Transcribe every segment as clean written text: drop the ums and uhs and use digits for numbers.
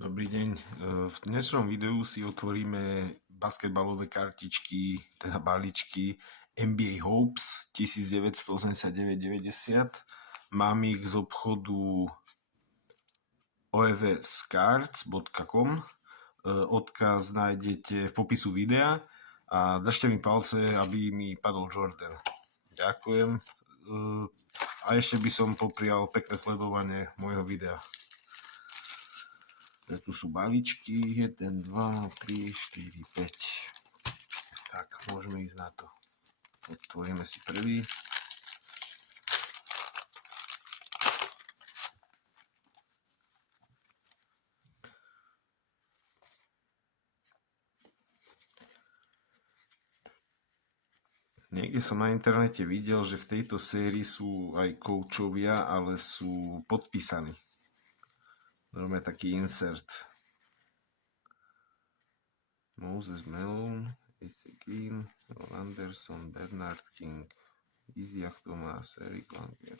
Dobrý deň. V dnešnom videu si otvoríme basketbalové kartičky, teda balíčky NBA Hopes 1989-90. Mám ich z obchodu ovscards.com. Odkaz nájdete v popisu videa a držte mi palce, aby mi padol Jordan. Ďakujem. A ešte by som poprial pekné sledovanie môjho videa. Tu sú balíčky, 1, 2, 3, 4, 5. Tak, môžeme ísť na to. Otvoríme si prvý. Niekde som na internete videl, že v tejto sérii sú aj koučovia, ale sú podpísaní. Robíme taký insert. Moses Malone, A.C. Green, Ron Anderson, Bernard King, Isiah Thomas, Eric Langer,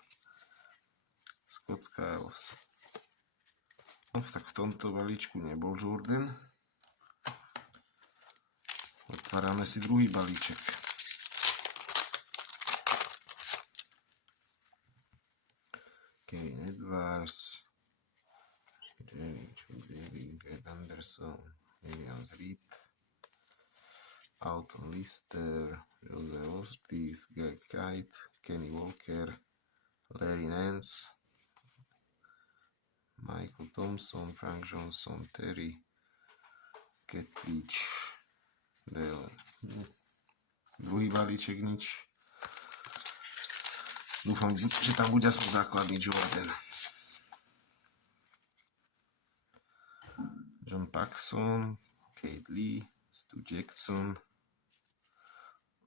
Scott Skiles. No, tak v tomto balíčku nebol Jordan. Otvárame si druhý balíček. Kevin Edwards, Jerry, Ed Anderson, Williams Reed, Alton Lister, Jose Ortiz, Greg Kite, Kenny Walker, Larry Nance, Michael Thompson, Frank Johnson, Terry Kettwich, Dale. Druhý balíček nič. Dúfam, že tam bude aspoň základný Jordan. John Paxson, Kate Lee, Stu Jackson,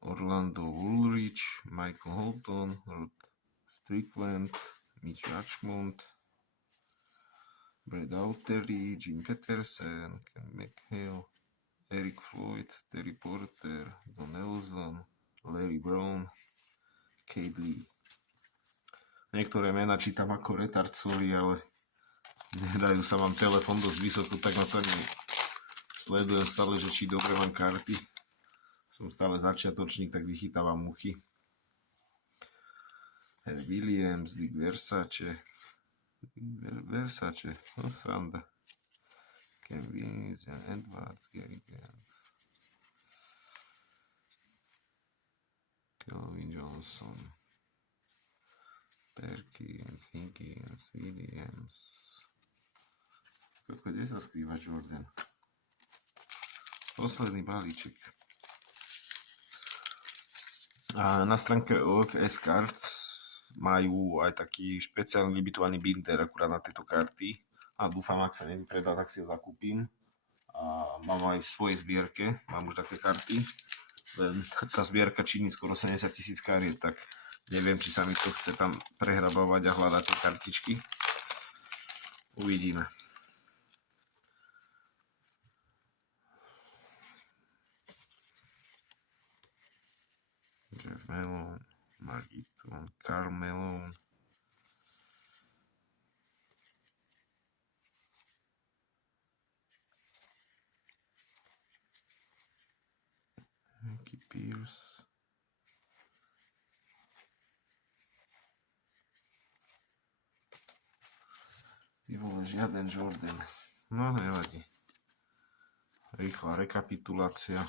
Orlando Woolrich, Michael Holton, Rod Strickland, Mitch Richmond, Brad Autery, Jim Peterson, Ken McHale, Eric Floyd, Terry Porter, Don Nelson, Larry Brown, Kate Lee. Niektoré mená čítam ako retardcovi, ale nedajú sa, mám telefón dosť vysoko, tak na to sledujem stále, že či dobre mám karty. Som stále začiatočník, tak vychytávam muchy. Williams, Dick Versace, no sranda. Ken Vince, Jan Edwards, Gary Grant, Kelvin Johnson, Perkins, Higgins, Williams. Kde sa skrýva Jordan? Posledný balíček. A na stránke OFS Cards majú aj taký špeciálny limitovaný binder akurát na tieto karty. A dúfam, ak sa nevypredá, tak si ho zakúpim. A mám aj v svojej zbierke, mám už také karty. Len tá zbierka činí skoro 70,000 kariet, tak neviem, či sa mi to chce tam prehrabávať a hľadať tie kartičky. Uvidíme. Jeff Malone, Margiton, Karl Malone, Mickey Pierce, ty vole, žiaden Jordan. No nevadí. Rýchla rekapitulácia.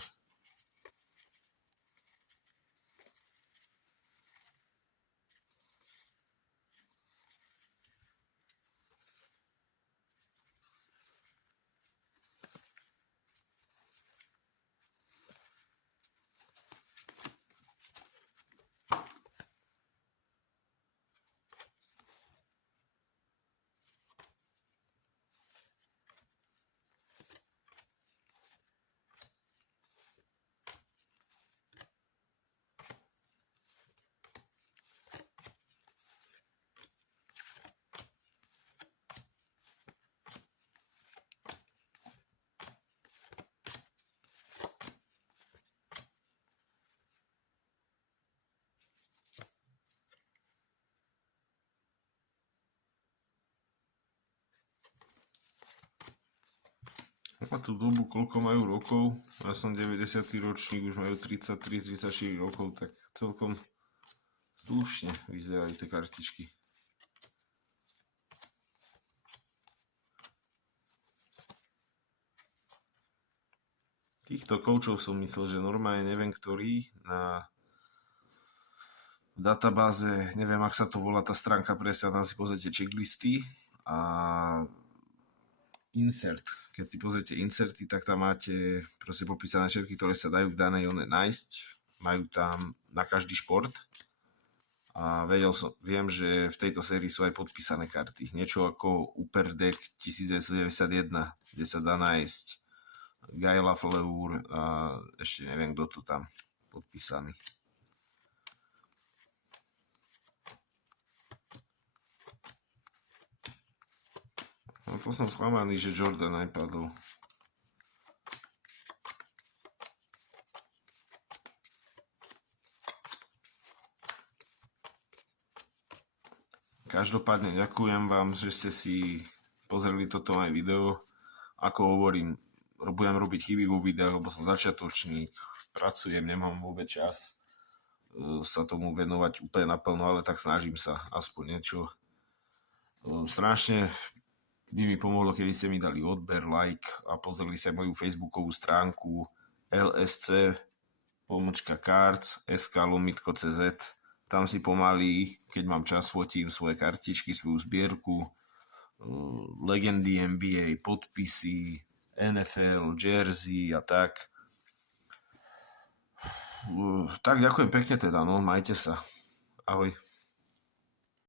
A tú dobu, koľko majú rokov, ja som 90. ročník, už majú 33-34 rokov, tak celkom slušne vyzerajú tie kartičky. Týchto koučov som myslel, že normálne neviem ktorý na databáze, neviem, ak sa to volá tá stránka presne, tam si pozrite checklisty a insert. Keď si pozrite inserty, tak tam máte proste popísané všetky, ktoré sa dajú v danej nájsť. Majú tam na každý šport. A viem, že v tejto sérii sú aj podpísané karty. Niečo ako Upper Deck 1991, kde sa dá nájsť Guy Lafleur a ešte neviem, kto tu tam podpísaný. No to som sklamaný, že Jordan nepadol. Každopádne ďakujem vám, že ste si pozreli toto aj video. Ako hovorím, budem robiť chyby vo videách, lebo som začiatočník, pracujem, nemám vôbec čas sa tomu venovať úplne naplno, ale tak snažím sa aspoň niečo. Strašne by mi pomohlo, keby ste mi dali odber, like a pozreli sa moju facebookovú stránku lsc.cards.sk/CZ. Tam si pomaly, keď mám čas, fotím svoje kartičky, svoju zbierku, legendy NBA, podpisy, NFL, jersey a tak. Tak ďakujem pekne teda, no, majte sa. Ahoj.